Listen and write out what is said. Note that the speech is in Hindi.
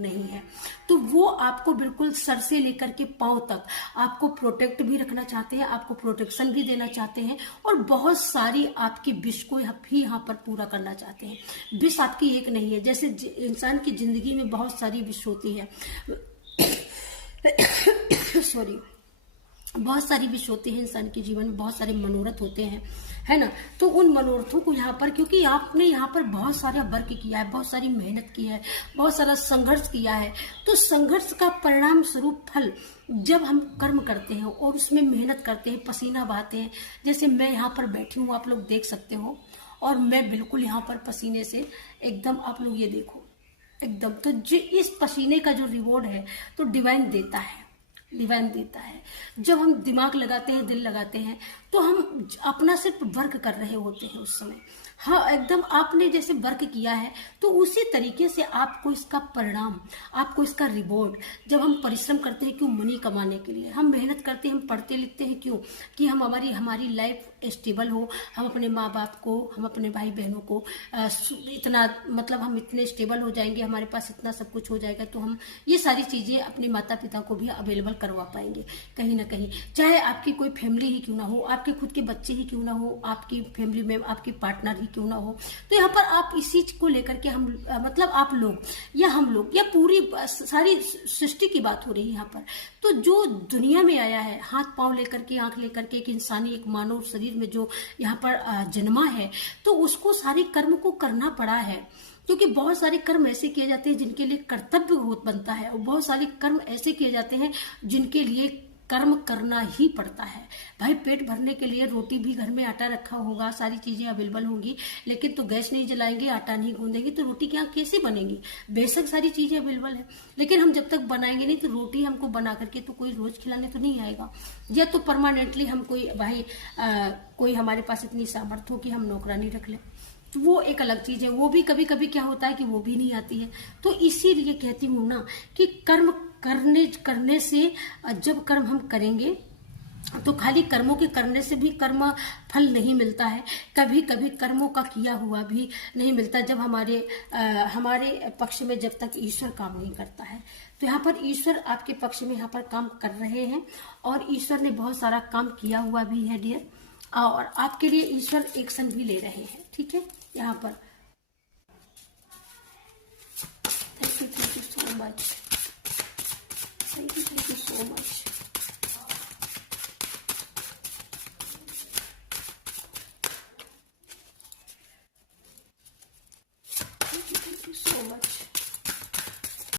नहीं है। तो वो आपको बिल्कुल सर से लेकर के पांव तक आपको प्रोटेक्ट भी रखना चाहते हैं, आपको प्रोटेक्शन भी देना चाहते हैं, और बहुत सारी आपकी विश को भी यहाँ पर पूरा करना चाहते हैं। विश आपकी एक नहीं है, जैसे इंसान की जिंदगी में बहुत सारी विश होती है सॉरी, बहुत सारी विश होती है इंसान के जीवन में, बहुत सारे मनोरथ होते हैं, है ना। तो उन मनोरथों को यहाँ पर, क्योंकि आपने यहाँ पर बहुत सारा वर्क किया है, बहुत सारी मेहनत की है, बहुत सारा संघर्ष किया है, तो संघर्ष का परिणाम स्वरूप फल जब हम कर्म करते हैं और उसमें मेहनत करते हैं, पसीना बहाते हैं, जैसे मैं यहाँ पर बैठी हूँ, आप लोग देख सकते हो, और मैं बिल्कुल यहाँ पर पसीने से एकदम, आप लोग ये देखो एकदम, तो जो इस पसीने का जो रिवॉर्ड है तो डिवाइन देता है, डिवाइन देता है। जब हम दिमाग लगाते हैं, दिल लगाते हैं, तो हम अपना सिर्फ वर्क कर रहे होते हैं उस समय। हाँ, एकदम आपने जैसे वर्क किया है तो उसी तरीके से आपको इसका परिणाम, आपको इसका रिवॉर्ड, जब हम परिश्रम करते हैं, क्यों, मनी कमाने के लिए हम मेहनत करते हैं, हम पढ़ते लिखते हैं, क्यों, कि हम हमारी लाइफ स्टेबल हो, हम अपने माँ बाप को, हम अपने भाई बहनों को इतना, मतलब हम इतने स्टेबल हो जाएंगे, हमारे पास इतना सब कुछ हो जाएगा, तो हम ये सारी चीजें अपने माता पिता को भी अवेलेबल करवा पाएंगे कहीं ना कहीं। चाहे आपकी कोई फैमिली ही क्यों ना हो, आपके खुद के बच्चे ही क्यों ना हो, आपकी फैमिली में आपकी पार्टनर ही क्यों ना हो, तो यहाँ पर आप इस चीज को लेकर के हम, मतलब आप लोग या हम लोग या पूरी सारी सृष्टि की बात हो रही है यहाँ पर। तो जो दुनिया में आया है, हाथ पांव लेकर के, आंख लेकर के, एक इंसानी, एक मानव शरीर में जो यहाँ पर जन्मा है, तो उसको सारी कर्म को करना पड़ा है, क्योंकि बहुत सारे कर्म ऐसे किए जाते हैं जिनके लिए कर्तव्य होता है, और बहुत सारे कर्म ऐसे किए जाते हैं जिनके लिए कर्म करना ही पड़ता है। भाई, पेट भरने के लिए रोटी भी घर में आटा रखा होगा, सारी चीजें अवेलेबल होंगी, लेकिन तो गैस नहीं जलाएंगे, आटा नहीं गूंदेंगे, तो रोटी क्या कैसे बनेगी। बेशक सारी चीजें अवेलेबल है, लेकिन हम जब तक बनाएंगे नहीं, तो रोटी हमको बना करके तो कोई रोज खिलाने तो नहीं आएगा, या तो परमानेंटली हम कोई, भाई कोई हमारे पास इतनी सामर्थ्य हो कि हम नौकरानी रख लें, तो वो एक अलग चीज है, वो भी कभी कभी क्या होता है कि वो भी नहीं आती है। तो इसीलिए कहती हूँ ना कि कर्म करने से, जब कर्म हम करेंगे तो खाली कर्मों के करने से भी कर्म फल नहीं मिलता है, कभी कभी कर्मों का किया हुआ भी नहीं मिलता, जब हमारे पक्ष में जब तक ईश्वर काम नहीं करता है। तो यहाँ पर ईश्वर आपके पक्ष में यहाँ पर काम कर रहे हैं, और ईश्वर ने बहुत सारा काम किया हुआ भी है डियर, और आपके लिए ईश्वर एक्शन भी ले रहे हैं, ठीक है। यहाँ पर thank you so much, thank you so much.